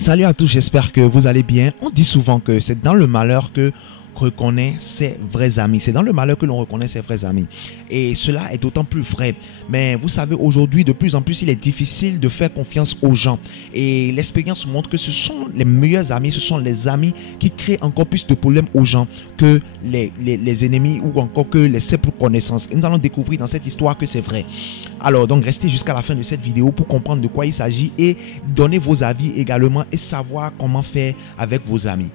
Salut à tous, j'espère que vous allez bien. On dit souvent que c'est dans le malheur que reconnaît ses vrais amis. C'est dans le malheur que l'on reconnaît ses vrais amis. Et cela est d'autant plus vrai. Mais vous savez, aujourd'hui, de plus en plus, il est difficile de faire confiance aux gens. Et l'expérience montre que ce sont les meilleurs amis, ce sont les amis qui créent encore plus de problèmes aux gens que les ennemis ou encore que les simples connaissances. Et nous allons découvrir dans cette histoire que c'est vrai. Alors, donc, restez jusqu'à la fin de cette vidéo pour comprendre de quoi il s'agit et donner vos avis également et savoir comment faire avec vos amis.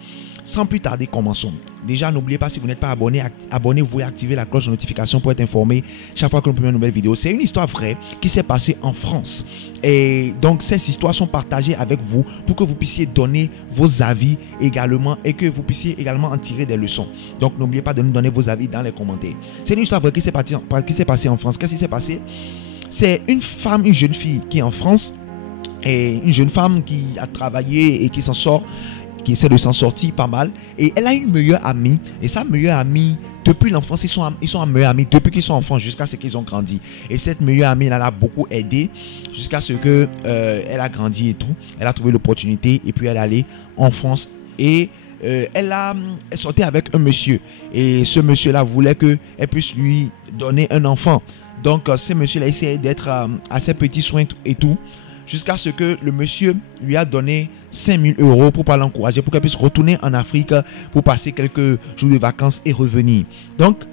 Sans plus tarder, commençons. Déjà, n'oubliez pas, si vous n'êtes pas abonné, abonnez-vous et activez la cloche de notification pour être informé chaque fois que nous publions une nouvelle vidéo. C'est une histoire vraie qui s'est passée en France. Et donc, ces histoires sont partagées avec vous pour que vous puissiez donner vos avis également et que vous puissiez également en tirer des leçons. Donc, n'oubliez pas de nous donner vos avis dans les commentaires. C'est une histoire vraie qui s'est passée en France. Qu'est-ce qui s'est passé? C'est une femme, une jeune fille qui est en France et une jeune femme qui a travaillé et qui s'en sort, qui essaie de s'en sortir pas mal, et elle a une meilleure amie, et sa meilleure amie, depuis l'enfance, ils sont meilleurs amis depuis qu'ils sont enfants jusqu'à ce qu'ils ont grandi. Et cette meilleure amie, elle a beaucoup aidé jusqu'à ce que elle a grandi et tout. Elle a trouvé l'opportunité et puis elle est allée en France et elle sortait avec un monsieur, et ce monsieur-là voulait qu'elle puisse lui donner un enfant. Donc ce monsieur-là essayait d'être à ses petits soins et tout, jusqu'à ce que le monsieur lui a donné 5 000 € pour pas l'encourager, pour qu'elle puisse retourner en Afrique pour passer quelques jours de vacances et revenir. Donc,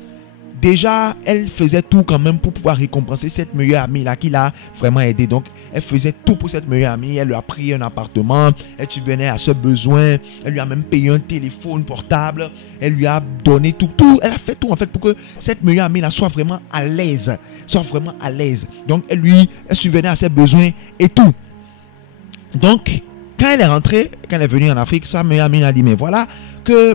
déjà, elle faisait tout quand même pour pouvoir récompenser cette meilleure amie là qui l'a vraiment aidé. Donc, elle faisait tout pour cette meilleure amie. Elle lui a pris un appartement, elle subvenait à ses besoins, elle lui a même payé un téléphone portable, elle lui a donné tout. Elle a fait tout en fait pour que cette meilleure amie là soit vraiment à l'aise. Donc, elle subvenait à ses besoins et tout. Donc, quand elle est rentrée, quand elle est venue en Afrique, sa meilleure amie a dit, mais voilà que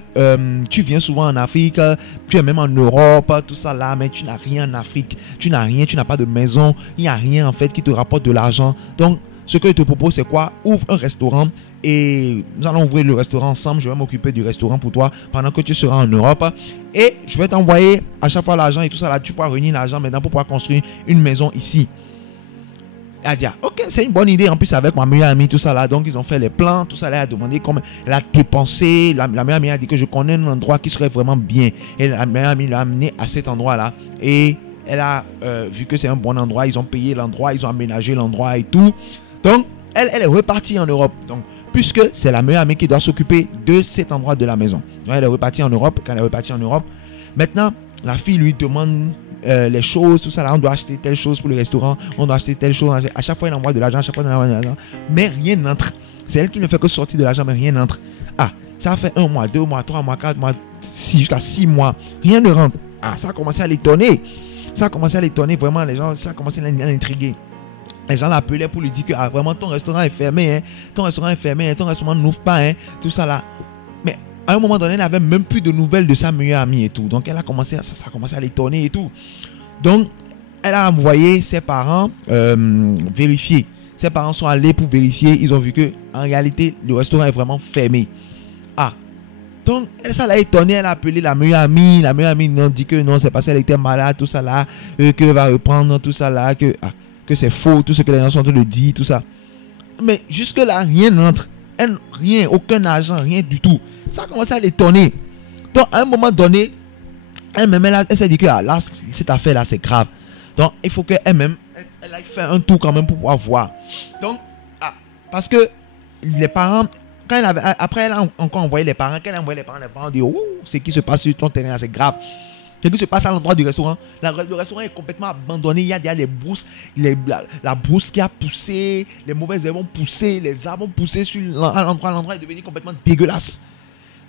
tu viens souvent en Afrique, tu es même en Europe, tout ça là, mais tu n'as rien en Afrique, tu n'as pas de maison, il n'y a rien en fait qui te rapporte de l'argent. Donc, ce que je te propose, c'est quoi? Ouvre un restaurant et nous allons ouvrir le restaurant ensemble. Je vais m'occuper du restaurant pour toi pendant que tu seras en Europe et je vais t'envoyer à chaque fois l'argent et tout ça là. Tu pourras réunir l'argent maintenant pour pouvoir construire une maison ici. Elle a dit, ok, c'est une bonne idée. En plus, avec ma meilleure amie, tout ça là. Donc, ils ont fait les plans, tout ça là. Elle a demandé comment elle a dépensé. La meilleure amie a dit que je connais un endroit qui serait vraiment bien. Et la meilleure amie l'a amené à cet endroit là. Et elle a vu que c'est un bon endroit. Ils ont payé l'endroit, ils ont aménagé l'endroit et tout. Donc, elle est repartie en Europe. Donc, puisque c'est la meilleure amie qui doit s'occuper de cet endroit de la maison. Donc, elle est repartie en Europe. Quand elle est repartie en Europe, maintenant, la fille lui demande les choses, tout ça là, on doit acheter telle chose pour le restaurant, on doit acheter telle chose, à chaque fois il envoie de l'argent, à chaque fois il envoie de l'argent, mais rien n'entre. C'est elle qui ne fait que sortir de l'argent, mais rien n'entre. Ah, ça fait 1 mois, 2 mois, 3 mois, 4 mois, jusqu'à 6 mois, rien ne rentre. Ah, ça a commencé à l'étonner. Vraiment, les gens, ça a commencé à l'intriguer. Les gens l'appelaient pour lui dire que ah, vraiment ton restaurant est fermé, hein, ton restaurant n'ouvre pas, hein, tout ça là. Mais à un moment donné, elle n'avait même plus de nouvelles de sa meilleure amie et tout. Donc, ça a commencé à l'étonner et tout. Donc, elle a envoyé ses parents vérifier. Ses parents sont allés pour vérifier. Ils ont vu que en réalité, le restaurant est vraiment fermé. Ah. Donc, ça l'a étonné. Elle a appelé la meilleure amie. La meilleure amie nous dit que non, c'est parce qu'elle était malade, tout ça là. Qu'elle va reprendre tout ça là. Que c'est faux, tout ce que les gens sont en train de dire, tout ça. Mais jusque-là, rien n'entre. Rien, aucun argent, rien du tout. Ça a commencé à l'étonner. Donc, à un moment donné, elle-même, elle s'est dit que là, cette affaire-là, c'est grave. Donc, il faut qu'elle-même, elle aille faire un tour quand même pour pouvoir voir. Donc, parce que les parents, après, elle a encore envoyé les parents. Quand elle a envoyé les parents ont dit, oh, c'est qui se passe sur ton terrain là, c'est grave. Ce qui se passe à l'endroit du restaurant. Le restaurant est complètement abandonné. Il y a déjà les brousses, la brousse qui a poussé, les mauvaises herbes ont poussé, les arbres ont poussé à l'endroit. L'endroit est devenu complètement dégueulasse.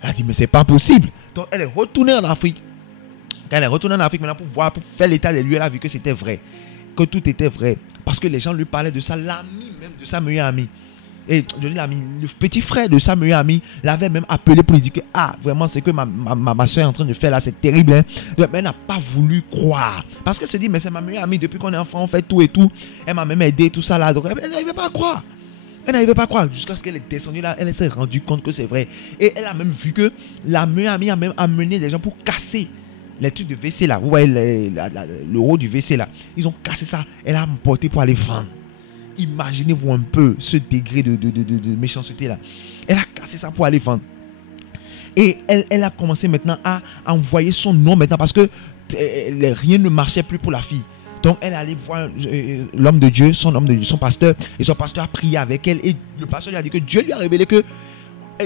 Elle a dit, mais c'est pas possible. Donc, elle est retournée en Afrique. Quand elle est retournée en Afrique maintenant pour faire l'état des lieux, elle a vu que c'était vrai. Que tout était vrai. Parce que les gens lui parlaient de ça. L'ami même de sa meilleure amie. Et je dis l'ami, le petit frère de sa meilleure amie l'avait même appelé pour lui dire que ah, vraiment, c'est que ma soeur est en train de faire là, c'est terrible. Hein? Mais elle n'a pas voulu croire. Parce qu'elle se dit, mais c'est ma meilleure amie, depuis qu'on est enfant, on fait tout et tout. Elle m'a même aidé, tout ça là. Donc elle n'arrivait pas à croire. Elle n'arrivait pas à croire. Jusqu'à ce qu'elle est descendue là, elle s'est rendue compte que c'est vrai. Et elle a même vu que la meilleure amie a même amené des gens pour casser les trucs de WC là. Vous voyez le haut du WC là. Ils ont cassé ça. Elle a emporté pour aller vendre. Imaginez-vous un peu ce degré de méchanceté là. Elle a cassé ça pour aller vendre. Et elle a commencé maintenant à envoyer son nom maintenant parce que rien ne marchait plus pour la fille. Donc elle est allée voir l'homme de Dieu, son pasteur, et son pasteur a prié avec elle, et le pasteur lui a dit que Dieu lui a révélé que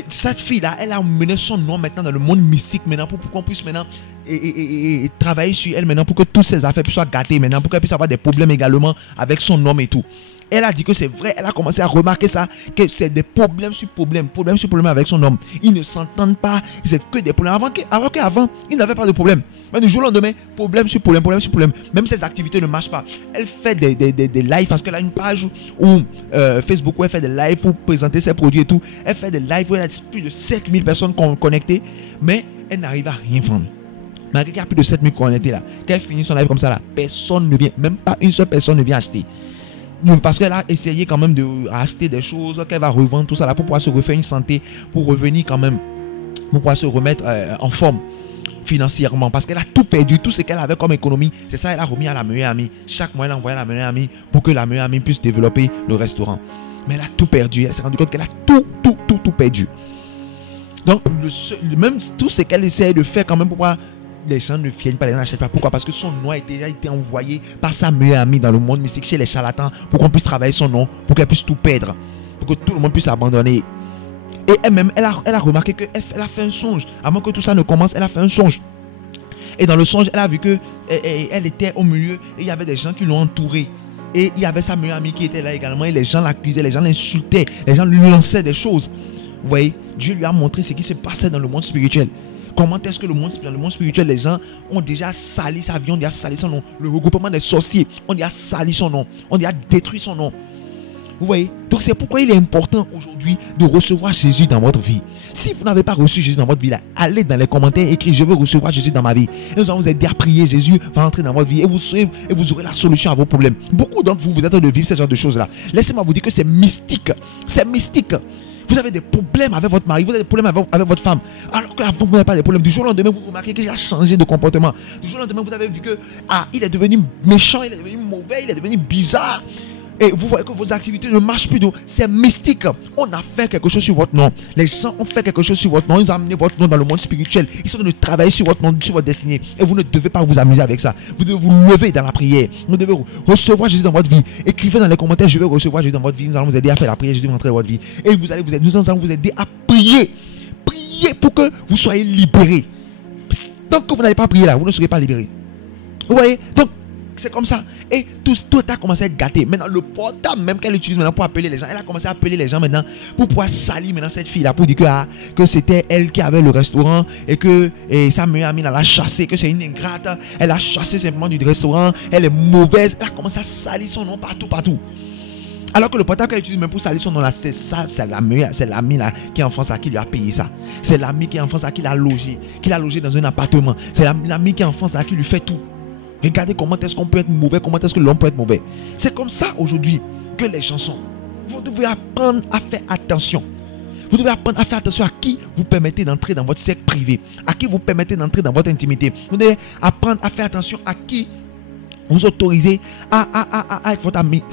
cette fille-là, elle a mené son nom maintenant dans le monde mystique maintenant pour qu'on puisse maintenant et travailler sur elle maintenant pour que toutes ses affaires soient gâtées maintenant, pour qu'elle puisse avoir des problèmes également avec son nom et tout. Elle a dit que c'est vrai, elle a commencé à remarquer ça, que c'est des problèmes sur problèmes avec son homme. Ils ne s'entendent pas, c'est que des problèmes. Avant qu'avant, ils n'avaient pas de problème. Mais du jour au lendemain, problème sur problème. Même ses activités ne marchent pas. Elle fait des lives parce qu'elle a une page où Facebook où elle fait des lives pour présenter ses produits et tout. Elle fait des lives où elle a plus de 7000 personnes connectées, mais elle n'arrive à rien vendre. Malgré qu'il y a plus de 7000 connectés là, quand elle finit son live comme ça là, personne ne vient, même pas une seule personne ne vient acheter. Parce qu'elle a essayé quand même de acheter des choses qu'elle va revendre, tout ça là, pour pouvoir se refaire une santé, pour revenir quand même, pour pouvoir se remettre en forme financièrement, parce qu'elle a tout perdu, tout ce qu'elle avait comme économie, c'est ça, elle a remis à la meilleure amie. Chaque mois elle envoyait à la meilleure amie pour que la meilleure amie puisse développer le restaurant. Mais elle a tout perdu, elle s'est rendue compte qu'elle a tout perdu. Donc même tout ce qu'elle essaie de faire quand même pour pouvoir, les gens ne viennent pas, les gens n'achètent pas. Pourquoi? Parce que son nom a déjà été envoyé par sa meilleure amie dans le monde mystique chez les charlatans pour qu'on puisse travailler son nom, pour qu'elle puisse tout perdre, pour que tout le monde puisse l'abandonner. Et elle-même, elle a remarqué qu'elle a fait un songe. Avant que tout ça ne commence, elle a fait un songe. Et dans le songe, elle a vu que elle était au milieu et il y avait des gens qui l'ont entourée. Et il y avait sa meilleure amie qui était là également. Et les gens l'accusaient, les gens l'insultaient, les gens lui lançaient des choses. Vous voyez, Dieu lui a montré ce qui se passait dans le monde spirituel. Comment est-ce que dans le monde spirituel, les gens ont déjà sali sa vie, ont déjà sali son nom. Le regroupement des sorciers, ont déjà sali son nom, ont déjà détruit son nom. Vous voyez? Donc c'est pourquoi il est important aujourd'hui de recevoir Jésus dans votre vie. Si vous n'avez pas reçu Jésus dans votre vie, là, allez dans les commentaires, écrivez je veux recevoir Jésus dans ma vie. Et nous allons vous aider à prier. Jésus va entrer dans votre vie et vous aurez la solution à vos problèmes. Beaucoup d'entre vous, vous êtes en train de vivre ce genre de choses là. Laissez-moi vous dire que c'est mystique. C'est mystique. Vous avez des problèmes avec votre mari, vous avez des problèmes avec votre femme. Alors qu'avant, vous n'avez pas de problème. Du jour au lendemain, vous remarquez qu'il a changé de comportement. Du jour au lendemain, vous avez vu que il est devenu méchant, il est devenu mauvais, il est devenu bizarre. Et vous voyez que vos activités ne marchent plus. C'est mystique. On a fait quelque chose sur votre nom. Les gens ont fait quelque chose sur votre nom. Ils ont amené votre nom dans le monde spirituel. Ils sont en train de travailler sur votre nom, sur votre destinée. Et vous ne devez pas vous amuser avec ça. Vous devez vous lever dans la prière. Vous devez recevoir Jésus dans votre vie. Écrivez dans les commentaires, je vais recevoir Jésus dans votre vie. Nous allons vous aider à faire la prière. Jésus va entrer dans votre vie. Et nous allons vous aider à prier. Priez pour que vous soyez libérés. Tant que vous n'allez pas prier là, vous ne serez pas libérés. Vous voyez? Donc, c'est comme ça. Et tout a commencé à être gâté. Maintenant, le portable même qu'elle utilise maintenant pour appeler les gens, elle a commencé à appeler les gens maintenant pour pouvoir salir maintenant cette fille-là, pour dire que c'était elle qui avait le restaurant et que sa meilleure amie l'a chassée, que c'est une ingrate. Elle a chassé simplement du restaurant. Elle est mauvaise. Elle a commencé à salir son nom partout. Alors que le portable qu'elle utilise même pour salir son nom là, c'est ça, c'est l'ami là qui est en France là qui lui a payé ça. C'est l'ami qui est en France là qui l'a logé dans un appartement. C'est l'ami qui est en France là qui lui fait tout. Regardez comment est-ce qu'on peut être mauvais, comment est-ce que l'homme peut être mauvais. C'est comme ça aujourd'hui que les gens sont. Vous devez apprendre à faire attention. Vous devez apprendre à faire attention à qui vous permettez d'entrer dans votre cercle privé, à qui vous permettez d'entrer dans votre intimité. Vous devez apprendre à faire attention à qui vous autorisez à être votre ami.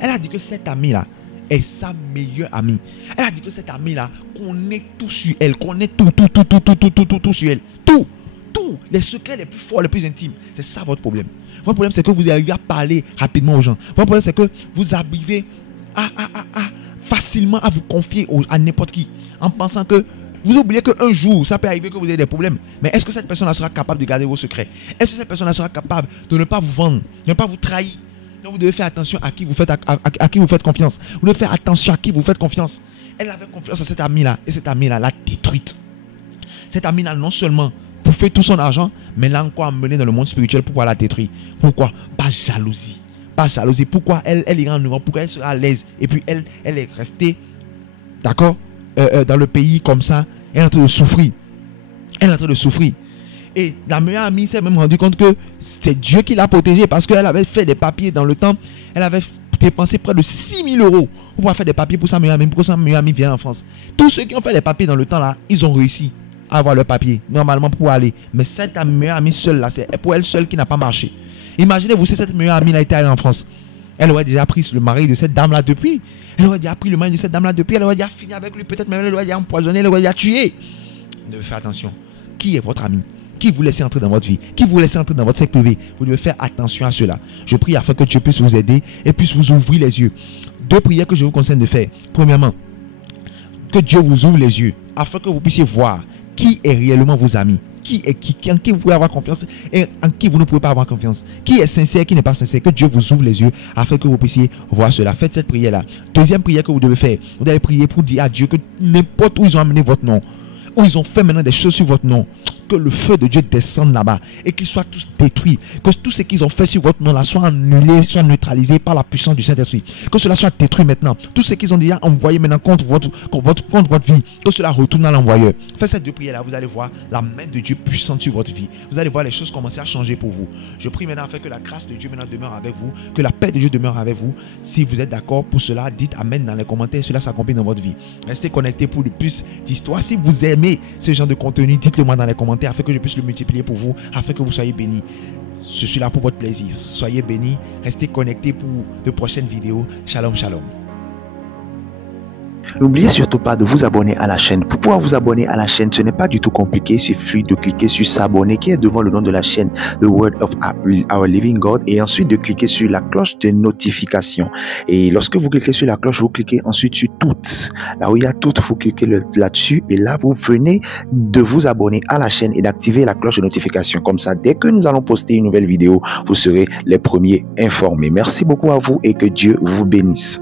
Elle a dit que cette amie-là est sa meilleure amie. Elle a dit que cette amie-là connaît tout sur elle, connaît tout sur elle. Tout. Les secrets les plus forts, les plus intimes. C'est ça votre problème. Votre problème, c'est que vous arrivez à parler rapidement aux gens. Votre problème, c'est que vous arrivez à facilement à vous confier à n'importe qui, en pensant que vous oubliez qu'un jour, ça peut arriver que vous ayez des problèmes. Mais est-ce que cette personne-là sera capable de garder vos secrets? Est-ce que cette personne-là sera capable de ne pas vous vendre, de ne pas vous trahir? Donc vous devez faire attention à qui vous faites confiance. Vous devez faire attention à qui vous faites confiance. Elle avait confiance à cette amie-là, et cette amie-là l'a détruite. Cette amie-là, non seulement bouffer tout son argent, mais l'a encore amené dans le monde spirituel pour pouvoir la détruire. Pourquoi? Pas jalousie. Pas jalousie. Pourquoi elle ira en Europe? Pourquoi elle sera à l'aise? Et puis elle est restée, d'accord, dans le pays comme ça. Elle est en train de souffrir. Elle est en train de souffrir. Et la meilleure amie s'est même rendu compte que c'est Dieu qui l'a protégée, parce qu'elle avait fait des papiers dans le temps. Elle avait dépensé près de 6 000 € pour pouvoir faire des papiers pour sa meilleure amie, pour que sa meilleure amie vienne en France. Tous ceux qui ont fait des papiers dans le temps là, ils ont réussi à avoir le papier normalement pour aller. Mais cette meilleure amie seule là, c'est pour elle seule qui n'a pas marché. Imaginez-vous si cette meilleure amie là était allée en France. Elle aurait déjà pris le mari de cette dame-là depuis. Elle aurait déjà pris le mari de cette dame-là depuis. Elle aurait déjà fini avec lui. Peut-être même elle aurait déjà empoisonné, elle aurait déjà tué. Vous devez faire attention. Qui est votre ami? Qui vous laisse entrer dans votre vie? Qui vous laisse entrer dans votre cercle privé? Vous devez faire attention à cela. Je prie afin que Dieu puisse vous aider et puisse vous ouvrir les yeux. 2 prières que je vous conseille de faire. Premièrement, que Dieu vous ouvre les yeux afin que vous puissiez voir qui est réellement vos amis. Qui est qui, en qui vous pouvez avoir confiance et en qui vous ne pouvez pas avoir confiance. Qui est sincère, qui n'est pas sincère. Que Dieu vous ouvre les yeux afin que vous puissiez voir cela. Faites cette prière-là. Deuxième prière que vous devez faire. Vous devez prier pour dire à Dieu que n'importe où ils ont amené votre nom, où ils ont fait maintenant des choses sur votre nom, que le feu de Dieu descende là-bas et qu'ils soient tous détruits. Que tout ce qu'ils ont fait sur votre nom là soit annulé, soit neutralisé par la puissance du Saint-Esprit. Que cela soit détruit maintenant. Tout ce qu'ils ont déjà envoyé maintenant contre votre vie, que cela retourne à l'envoyeur. Faites ces 2 prières là, vous allez voir la main de Dieu puissante sur votre vie. Vous allez voir les choses commencer à changer pour vous. Je prie maintenant afin que la grâce de Dieu maintenant demeure avec vous, que la paix de Dieu demeure avec vous. Si vous êtes d'accord pour cela, dites Amen dans les commentaires. Cela s'accomplit dans votre vie. Restez connectés pour le plus d'histoires. Si vous aimez ce genre de contenu, dites-le moi dans les commentaires afin que je puisse le multiplier pour vous, afin que vous soyez bénis. Je suis là pour votre plaisir. Soyez bénis. Restez connectés pour de prochaines vidéos. Shalom, shalom. N'oubliez surtout pas de vous abonner à la chaîne. Pour pouvoir vous abonner à la chaîne, ce n'est pas du tout compliqué. Il suffit de cliquer sur s'abonner qui est devant le nom de la chaîne The Word of Our Living God et ensuite de cliquer sur la cloche de notification. Et lorsque vous cliquez sur la cloche, vous cliquez ensuite sur toutes. Là où il y a toutes, vous cliquez là-dessus et là vous venez de vous abonner à la chaîne et d'activer la cloche de notification. Comme ça, dès que nous allons poster une nouvelle vidéo, vous serez les premiers informés. Merci beaucoup à vous et que Dieu vous bénisse.